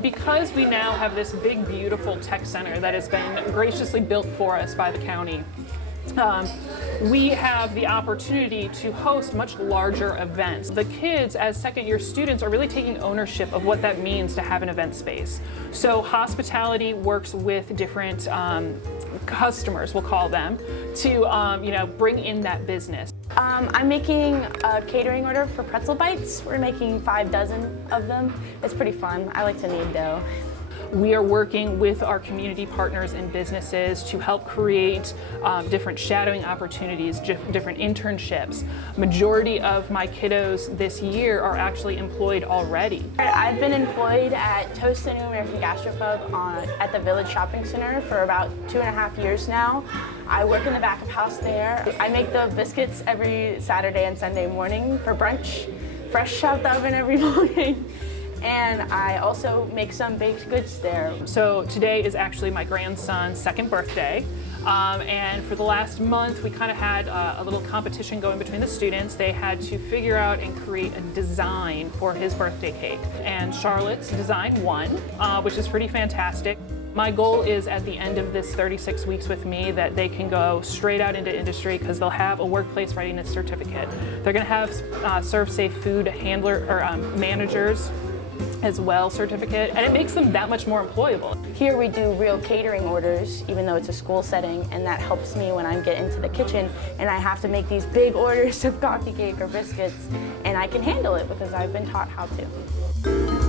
Because we now have this big, beautiful tech center that has been graciously built for us by the county, we have the opportunity to host much larger events. The kids, as second-year students, are really taking ownership of what that means to have an event space. So hospitality works with different customers, we'll call them, to bring in that business. I'm making a catering order for pretzel bites. We're making 5 dozen of them. It's pretty fun. I like to knead dough. We are working with our community partners and businesses to help create different shadowing opportunities, different internships. Majority of my kiddos this year are actually employed already. I've been employed at Toast the New American Gastropub at the Village Shopping Center for about 2.5 years now. I work in the back of house there. I make the biscuits every Saturday and Sunday morning for brunch, fresh out the oven every morning. And I also make some baked goods there. So today is actually my grandson's 2nd birthday. And for the last month, we kind of had a little competition going between the students. They had to figure out and create a design for his birthday cake. And Charlotte's design won, which is pretty fantastic. My goal is at the end of this 36 weeks with me that they can go straight out into industry because they'll have a workplace readiness certificate. They're going to have serve safe food handler or managers as well certificate, and it makes them that much more employable. Here we do real catering orders, even though it's a school setting, and that helps me when I get into the kitchen and I have to make these big orders of coffee cake or biscuits, and I can handle it because I've been taught how to.